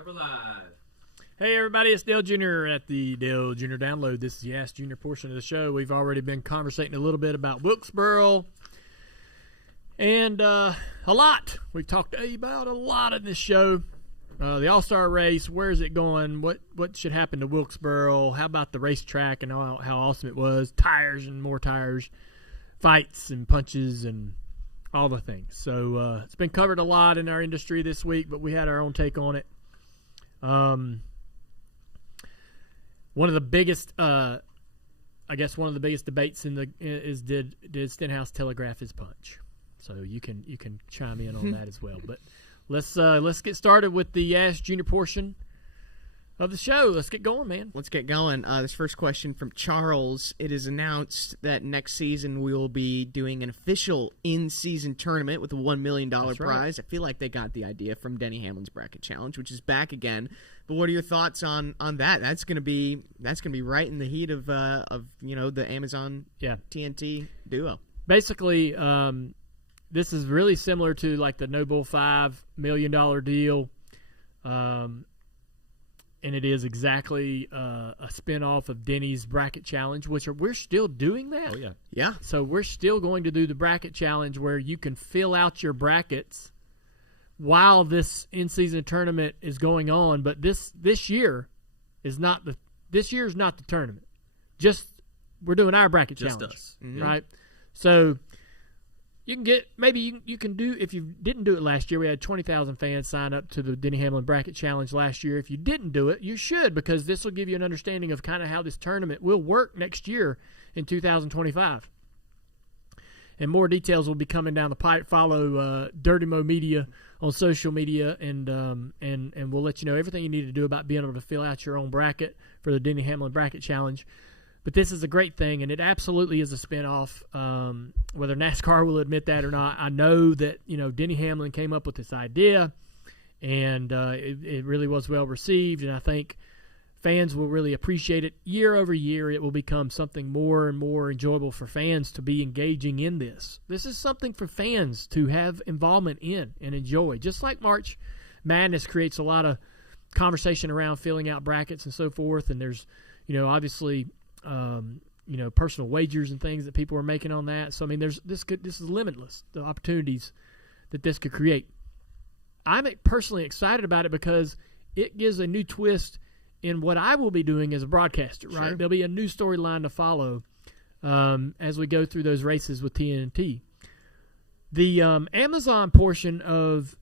And we're live. Hey everybody, it's Dale Jr. at the Dale Jr. Download. This is the Ask Jr. portion of the show. We've already been conversating a little bit about Wilkesboro and a lot. We've talked about a lot in this show. The All-Star race, where's it going? What should happen to Wilkesboro? How about the racetrack and how awesome it was? Tires and more tires, fights and punches and all the things. So it's been covered a lot in our industry this week, but we had our own take on it. One of the biggest, one of the biggest debates is did Stenhouse telegraph his punch? So you can chime in on that as well. But let's get started with the Ask Junior portion of the show. Let's get going, man. Let's get going. This first question from Charles. It is announced that next season we will be doing an official in-season tournament with a $1 million prize. Right. I feel like they got the idea from Denny Hamlin's Bracket Challenge, which is back again. But what are your thoughts on that? That's gonna be right in the heat of the Amazon TNT duo. Basically, this is really similar to like the No Bull $5 million deal. And it is exactly a spinoff of Denny's Bracket Challenge, we're still doing that. Oh, yeah. Yeah. So we're still going to do the Bracket Challenge where you can fill out your brackets while this in-season tournament is going on. But this year is not the tournament. Just we're doing our Bracket Challenge. Just us. Mm-hmm. Right? So you can get you can do, if you didn't do it last year, we had 20,000 fans sign up to the Denny Hamlin Bracket Challenge last year. If you didn't do it, you should, because this will give you an understanding of kind of how this tournament will work next year in 2025. And more details will be coming down the pipe. Follow Dirty Mo Media on social media, and we'll let you know everything you need to do about being able to fill out your own bracket for the Denny Hamlin Bracket Challenge. But this is a great thing, and it absolutely is a spinoff. Whether NASCAR will admit that or not, I know that Denny Hamlin came up with this idea, and it really was well received. And I think fans will really appreciate it. Year over year, it will become something more and more enjoyable for fans to be engaging in this. This is something for fans to have involvement in and enjoy. Just like March Madness creates a lot of conversation around filling out brackets and so forth, and there's obviously personal wagers and things that people are making on that. So I mean, this is limitless, the opportunities that this could create. I'm personally excited about it because it gives a new twist in what I will be doing as a broadcaster. Right, Sure. There'll be a new storyline to follow as we go through those races with TNT. The Amazon portion of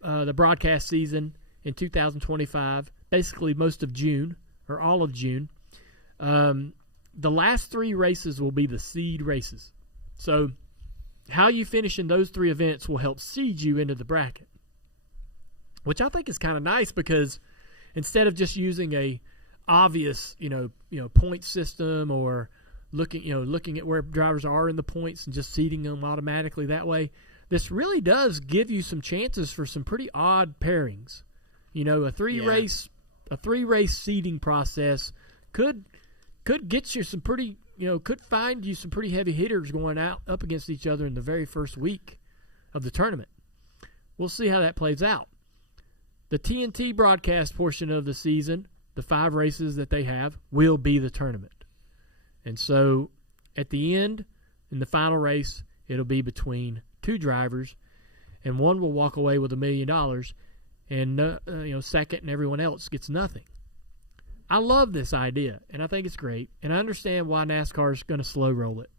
the broadcast season in 2025, basically most of June or all of June. The last three races will be the seed races. So how you finish in those three events will help seed you into the bracket, which I think is kind of nice, because instead of just using a obvious, point system or looking at where drivers are in the points and just seeding them automatically that way, this really does give you some chances for some pretty odd pairings. A three race seeding process could get you some pretty, could find you some pretty heavy hitters going out up against each other in the very first week of the tournament. We'll see how that plays out. The TNT broadcast portion of the season, the 5 races that they have, will be the tournament. And so at the end, in the final race, it'll be between 2 drivers, and one will walk away with $1 million, and second and everyone else gets nothing. I love this idea, and I think it's great, and I understand why NASCAR is going to slow roll it.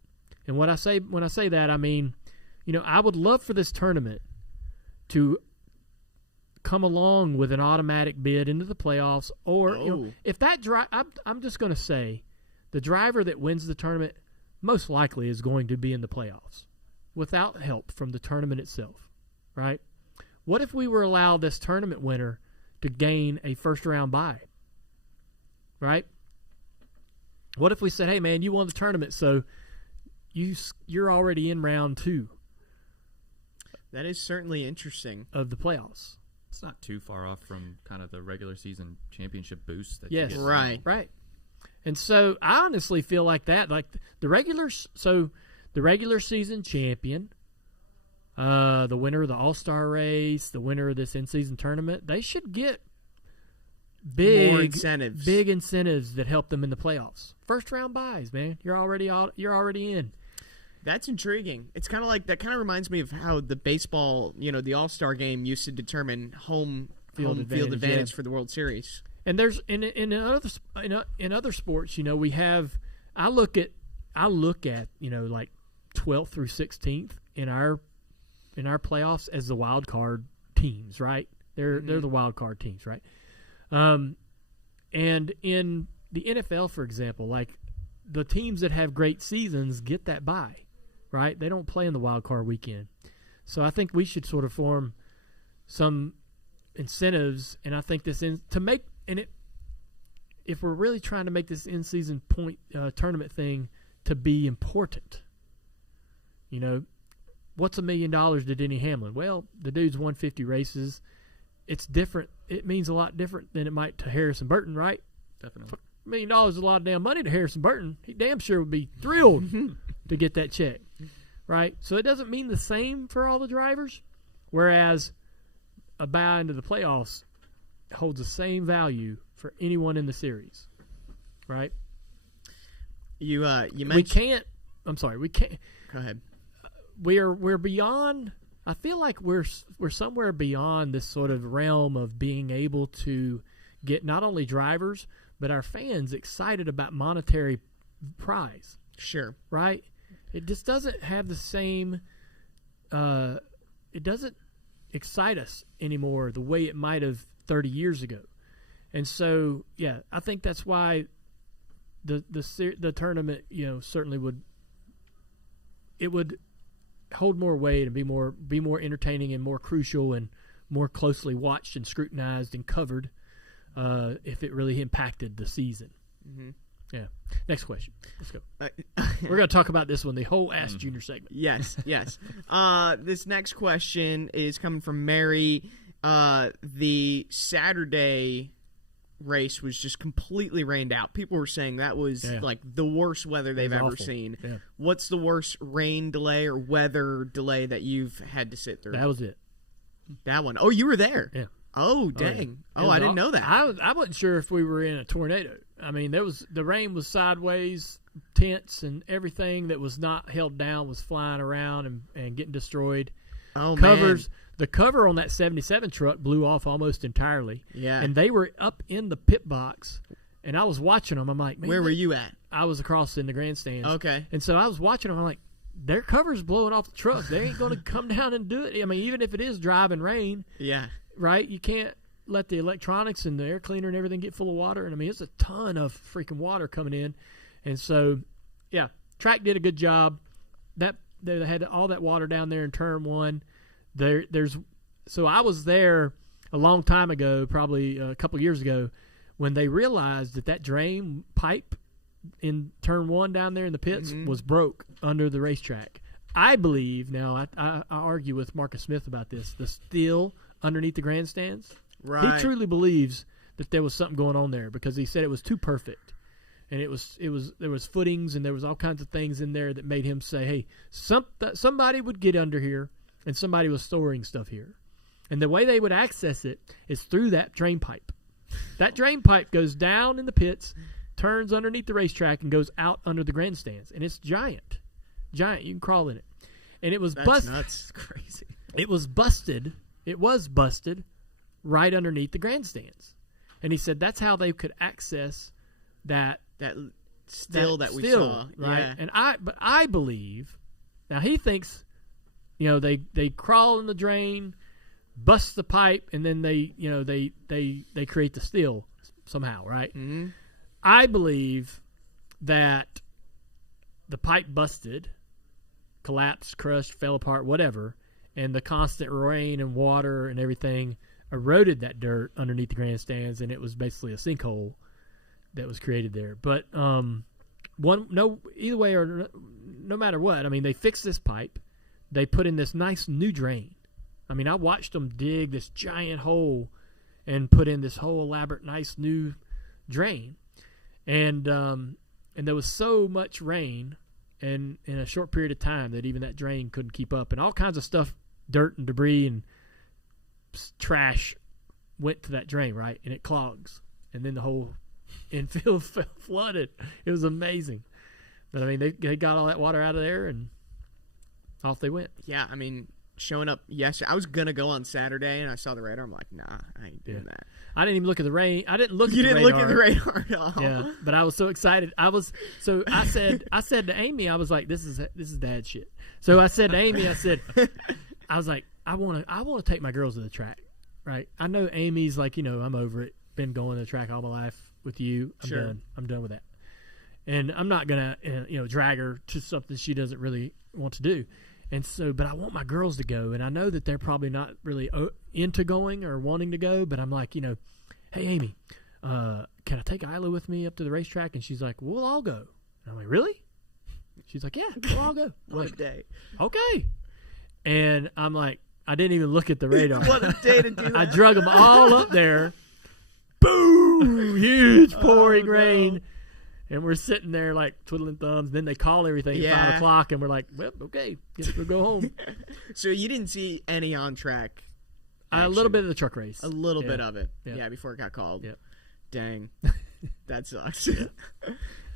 And when I say that, I mean, I would love for this tournament to come along with an automatic bid into the playoffs, or if that I'm just going to say the driver that wins the tournament most likely is going to be in the playoffs without help from the tournament itself, right? What if we were allowed this tournament winner to gain a first-round bye? Right? What if we said, hey, man, you won the tournament, so you're already in round 2. That is certainly interesting. Of the playoffs. It's not too far off from kind of the regular season championship boost that yes. you get. Right. And so I honestly feel like that. Like the regular season champion, the winner of the All-Star race, the winner of this in-season tournament, they should get more incentives. Big incentives that help them in the playoffs. First round buys, man. You're already in. That's intriguing. It's kind of like that. Kind of reminds me of how the baseball, the All-Star game used to determine home field advantage for the World Series. And there's in other sports, we have. I look at like 12th through 16th in our playoffs as the wild card teams, right? They're the wild card teams, right? And in the NFL, for example, like the teams that have great seasons get that bye, right? They don't play in the wild card weekend. So I think we should sort of form some incentives, and I think if we're really trying to make this in-season tournament thing to be important, what's $1 million to Denny Hamlin? Well, the dude's won 50 races. It's different. It means a lot different than it might to Harrison Burton, right? Definitely. $1 million is a lot of damn money to Harrison Burton. He damn sure would be thrilled to get that check, right? So it doesn't mean the same for all the drivers, whereas a bye into the playoffs holds the same value for anyone in the series, right? You mentioned we can't. I'm sorry, we can't. Go ahead. We're beyond. I feel like we're somewhere beyond this sort of realm of being able to get not only drivers but our fans excited about monetary prize. Sure. Right? It just doesn't have the same. It doesn't excite us anymore the way it might have 30 years ago, and so I think that's why the tournament certainly would hold more weight and be more entertaining and more crucial and more closely watched and scrutinized and covered if it really impacted the season. Mm-hmm. Yeah. Next question. Let's go. We're going to talk about this one, the whole Ask Junior segment. Yes. This next question is coming from Mary. The Saturday race was just completely rained out. People were saying that was like the worst weather they've ever seen. Yeah. What's the worst rain delay or weather delay that you've had to sit through? That was it. That one. Oh, you were there. Yeah. Oh, dang. Oh, I didn't know that. I wasn't sure if we were in a tornado. I mean, the rain was sideways, tents and everything that was not held down was flying around and getting destroyed. Oh, Covers. man. The cover on that 77 truck blew off almost entirely. Yeah. And they were up in the pit box, and I was watching them. I'm like, man. Where were you at? I was across in the grandstands. Okay. And so I was watching them. I'm like, their cover's blowing off the truck. They ain't going to come down and do it. I mean, even if it is driving rain. Yeah. Right? You can't let the electronics and the air cleaner and everything get full of water. And, I mean, it's a ton of freaking water coming in. And so, track did a good job. They had all that water down there in turn one. So I was there a long time ago, probably a couple years ago, when they realized that drain pipe in turn one down there in the pits was broke under the racetrack. I believe, now I argue with Marcus Smith about this, the steel underneath the grandstands. Right. He truly believes that there was something going on there because he said it was too perfect. And there was footings and there was all kinds of things in there that made him say, hey, somebody would get under here and somebody was storing stuff here. And the way they would access it is through that drain pipe. That drain pipe goes down in the pits, turns underneath the racetrack, and goes out under the grandstands. And it's giant. You can crawl in it. And it was busted. That's crazy. It was busted. It was busted right underneath the grandstands. And he said that's how they could access that still that we saw. Right. Yeah. And I believe, now he thinks, they crawl in the drain, bust the pipe, and then they create the steel somehow, right? Mm-hmm. I believe that the pipe busted, collapsed, crushed, fell apart, whatever, and the constant rain and water and everything eroded that dirt underneath the grandstands, and it was basically a sinkhole that was created there. But either way or no matter what, I mean, they fixed this pipe. They put in this nice new drain. I mean, I watched them dig this giant hole and put in this whole elaborate, nice new drain. And there was so much rain and in a short period of time that even that drain couldn't keep up. And all kinds of stuff, dirt and debris and trash went to that drain, right? And it clogs. and then the whole infield flooded. It was amazing. But, I mean, they got all that water out of there, and off they went. Yeah, I mean, showing up yesterday. I was going to go on Saturday, and I saw the radar. I'm like, nah, I ain't doing that. I didn't even look at the rain. I didn't look at the radar. You didn't look at the radar at all. Yeah, but I was so excited. I said to Amy, I was like, this is dad shit. So I said to Amy, I was like, I want to take my girls to the track, right? I know Amy's like, I'm over it. Been going to the track all my life with you. I'm done with that. And I'm not going to, drag her to something she doesn't really want to do. And so, but I want my girls to go, and I know that they're probably not really into going or wanting to go, but I'm like, hey, Amy, can I take Isla with me up to the racetrack? And she's like, we'll all go. And I'm like, really? She's like, yeah, we'll all go. What a day. Okay. And I'm like, I didn't even look at the radar. What a day to do that. I drug them all up there. Boom! Huge pouring rain. And we're sitting there like twiddling thumbs. Then they call everything at 5 o'clock, and we're like, well, okay, guess we'll go home. So you didn't see any on-track A little bit of the truck race. A little bit of it. Yeah. Yeah, before it got called. Yep. Dang. That sucks.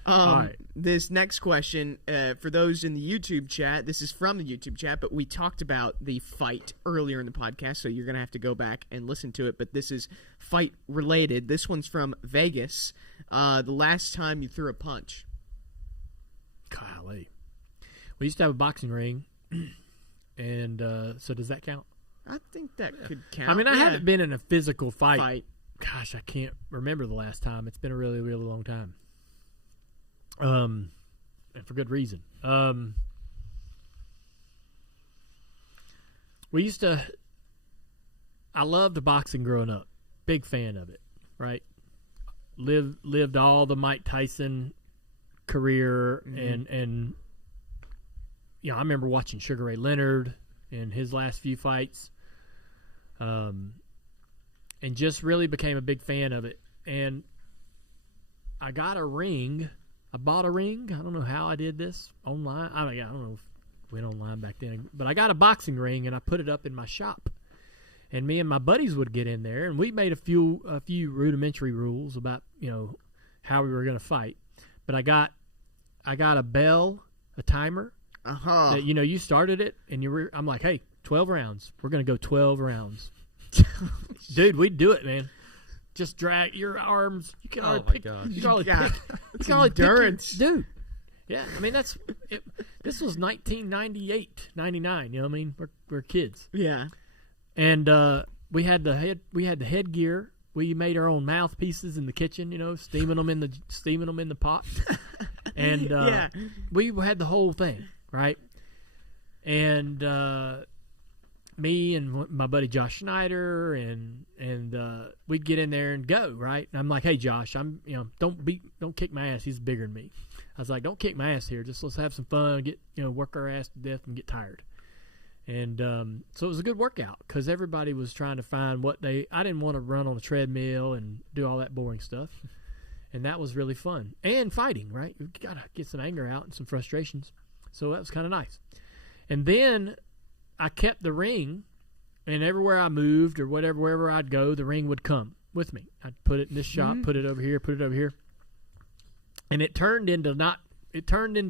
All right. This next question, for those in the YouTube chat, this is from the YouTube chat, but we talked about the fight earlier in the podcast, so you're going to have to go back and listen to it, but this is fight related. This one's from Vegas. The last time you threw a punch. Golly. We used to have a boxing ring, and so does that count? I think that could count. I mean, I haven't been in a physical fight. Gosh, I can't remember the last time. It's been a really, really long time. And for good reason. We used to. I loved boxing growing up. Big fan of it. Right. Lived all the Mike Tyson career, and I remember watching Sugar Ray Leonard in his last few fights. And just really became a big fan of it. And I got a ring. I bought a ring. I don't know how I did this online. I don't know if it went online back then. But I got a boxing ring, and I put it up in my shop. And me and my buddies would get in there, and we made a few rudimentary rules about, how we were going to fight. But I got a bell, a timer. Uh-huh. That, you started it, and I'm like, hey, 12 rounds. We're going to go 12 rounds. Dude, we'd do it, man. Just drag your arms. You can only pick. Gosh. You can only pick. You can only pick dude. Yeah, I mean this was 1998, 99. You know what I mean? We're kids. Yeah. And we had the headgear. We made our own mouthpieces in the kitchen. Steaming them in the pot. And we had the whole thing, right? And me and my buddy Josh Schneider and we'd get in there and go, right? And I'm like, hey Josh, don't kick my ass. He's bigger than me. I was like, don't kick my ass here. Just let's have some fun, get work our ass to death and get tired. And so it was a good workout because everybody was trying to find I didn't want to run on a treadmill and do all that boring stuff. And that was really fun. And fighting, right? You got to get some anger out and some frustrations. So that was kind of nice. And then I kept the ring, and everywhere I moved or wherever I'd go, the ring would come with me. I'd put it in this shop, put it over here. And it turned into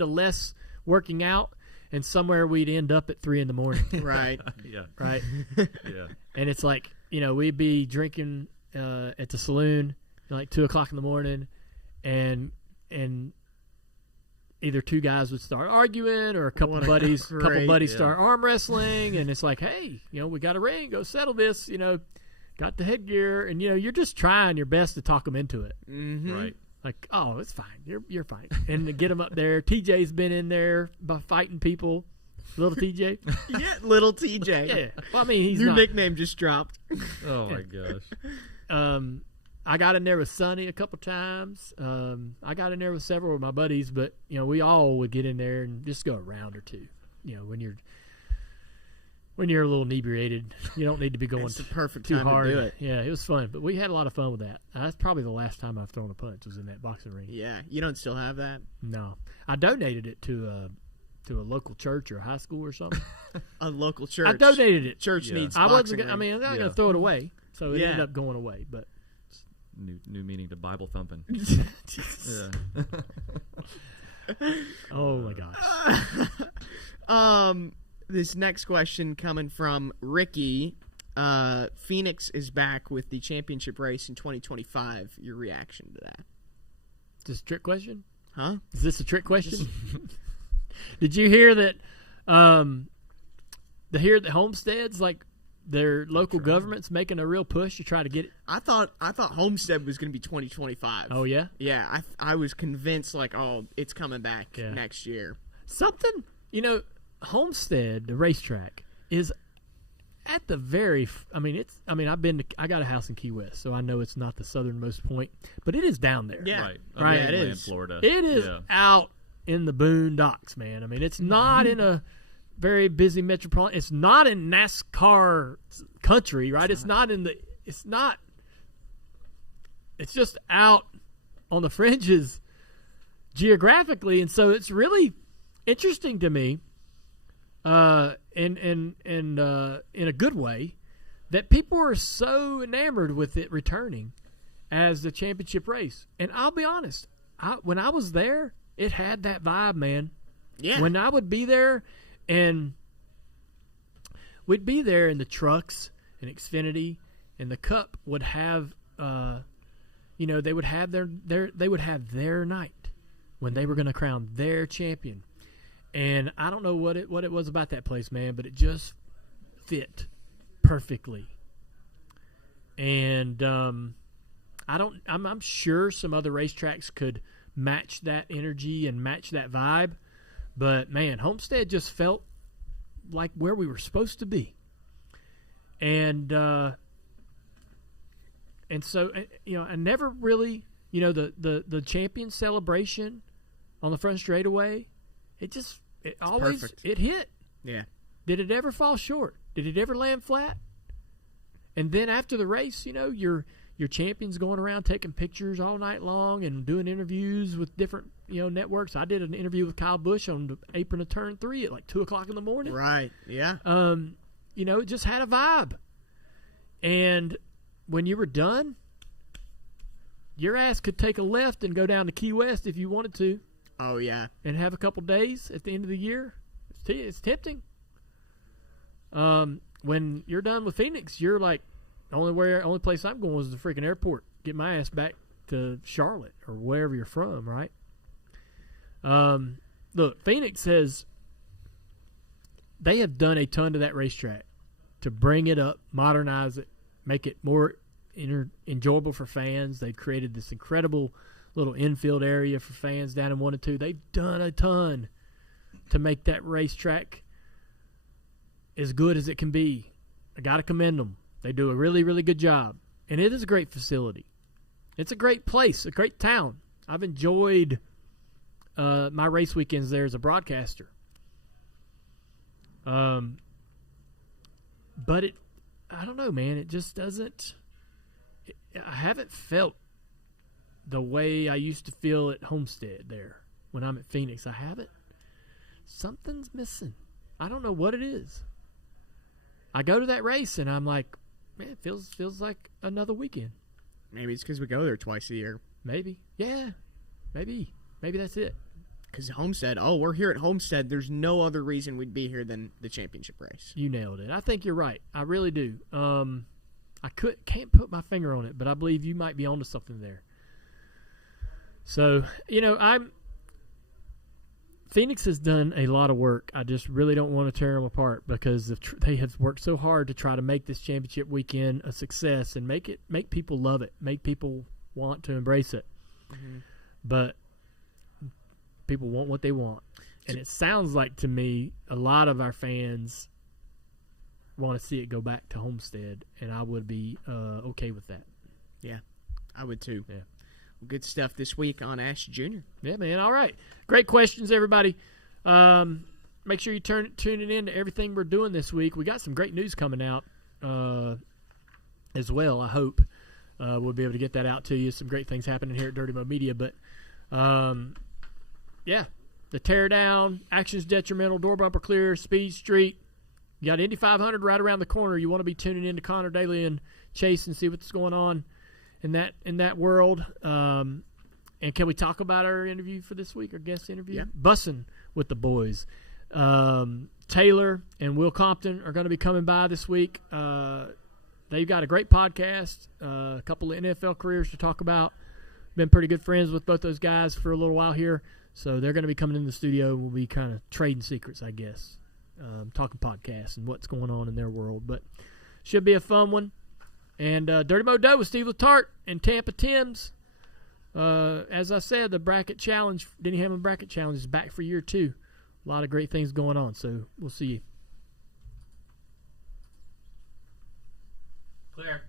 less working out, and somewhere we'd end up at 3 a.m. Right. Yeah. Right. Yeah. And it's like, we'd be drinking at the saloon like 2 o'clock in the morning, and either two guys would start arguing or a couple buddies start arm wrestling, and it's like, hey, we got a ring, go settle this, got the headgear, and you're just trying your best to talk them into it. Mm-hmm. Right. Like, oh, it's fine, you're fine, and to get them up there. TJ's been in there by fighting people. Little TJ. Yeah, little TJ. Yeah. Well, I mean, he's your not, nickname just dropped. Oh my gosh. I got in there with Sonny a couple times. I got in there with several of my buddies, but we all would get in there and just go a round or two. When you're a little inebriated, you don't need to be going it's the perfect too time hard. To do it. Yeah, it was fun, but we had a lot of fun with that. That's probably the last time I've thrown a punch was in that boxing ring. Yeah, you don't still have that? No, I donated it to a local church or a high school or something. A local church. I donated it. Church needs. I'm not ring. going to throw it away, so it ended up going away, but. new meaning to Bible thumping. Yeah. Oh my gosh. This next question coming from Ricky. Phoenix is back with the championship race in 2025. Your reaction to that? Is this a trick question? Huh? Is this a trick question? Did you hear that? The Homestead's like their local government's making a real push to try to get it. I thought Homestead was going to be 2025. Oh yeah. Yeah, I was convinced it's coming back next year. Something, Homestead, the racetrack, is at the very. I got a house in Key West, so I know it's not the southernmost point, but it is down there. Yeah, right. Right. Yeah, it is. Florida. It is out in the boondocks, man. I mean, it's not in a very busy metropolitan. It's not in NASCAR country, right? It's not. It's just out on the fringes geographically, and so it's really interesting to me, in a good way, that people are so enamored with it returning as the championship race. And I'll be honest, when I was there, it had that vibe, man. Yeah. When I would be there, and we'd be there in the trucks and Xfinity, and the Cup would have, they would have their night when they were going to crown their champion. And I don't know what it was about that place, man, but it just fit perfectly. And I'm sure some other racetracks could match that energy and match that vibe, but man, Homestead just felt like where we were supposed to be. And so I never really, the champion celebration on the front straightaway, it always perfect. It hit. Yeah. Did it ever fall short? Did it ever land flat? And then after the race, your champion's going around taking pictures all night long and doing interviews with different networks. I did an interview with Kyle Busch on the apron of turn 3 at like 2:00 in the morning. Right. Yeah. It just had a vibe. And when you were done, your ass could take a left and go down to Key West if you wanted to. Oh yeah. And have a couple days at the end of the year. It's tempting. When you're done with Phoenix, you're like, only place I'm going is the freaking airport. Get my ass back to Charlotte or wherever you're from, right? Look, Phoenix they have done a ton to that racetrack to bring it up, modernize it, make it more enjoyable for fans. They've created this incredible little infield area for fans down in 1 and 2. They've done a ton to make that racetrack as good as it can be. I got to commend them. They do a really, really good job. And it is a great facility. It's a great place, a great town. I've enjoyed my race weekends there as a broadcaster. But I don't know, man. It just doesn't. I haven't felt the way I used to feel at Homestead there when I'm at Phoenix. I haven't. Something's missing. I don't know what it is. I go to that race and I'm like, man, it feels like another weekend. Maybe it's because we go there twice a year. Maybe. Yeah. Maybe that's it. Because Homestead, we're here at Homestead. There's no other reason we'd be here than the championship race. You nailed it. I think you're right. I really do. I can't put my finger on it, but I believe you might be onto something there. So, Phoenix has done a lot of work. I just really don't want to tear them apart because they have worked so hard to try to make this championship weekend a success and make people love it, make people want to embrace it. Mm-hmm. But people want what they want. And it sounds like to me a lot of our fans want to see it go back to Homestead, and I would be okay with that. Yeah, I would too. Yeah. Good stuff this week on Ash Jr. Yeah, man. All right. Great questions, everybody. Make sure you tune it in to everything we're doing this week. We got some great news coming out as well, I hope. We'll be able to get that out to you. Some great things happening here at Dirty Mo Media. But, yeah, the teardown, actions detrimental, door bumper clear, Speed Street. You got Indy 500 right around the corner. You want to be tuning in to Connor Daly and Chase and see what's going on in that world. And can we talk about our interview for this week, our guest interview? Yeah. Bussin' with the boys. Taylor and Will Compton are going to be coming by this week. They've got a great podcast, a couple of NFL careers to talk about. Been pretty good friends with both those guys for a little while here. So they're going to be coming in the studio, and we'll be kind of trading secrets, I guess, talking podcasts and what's going on in their world. But should be a fun one. And Dirty Mo Doe with Steve Letarte and Tampa Tims. As I said, the bracket challenge, Denny Hamlin bracket challenge is back for year 2. A lot of great things going on, so we'll see you. Clear.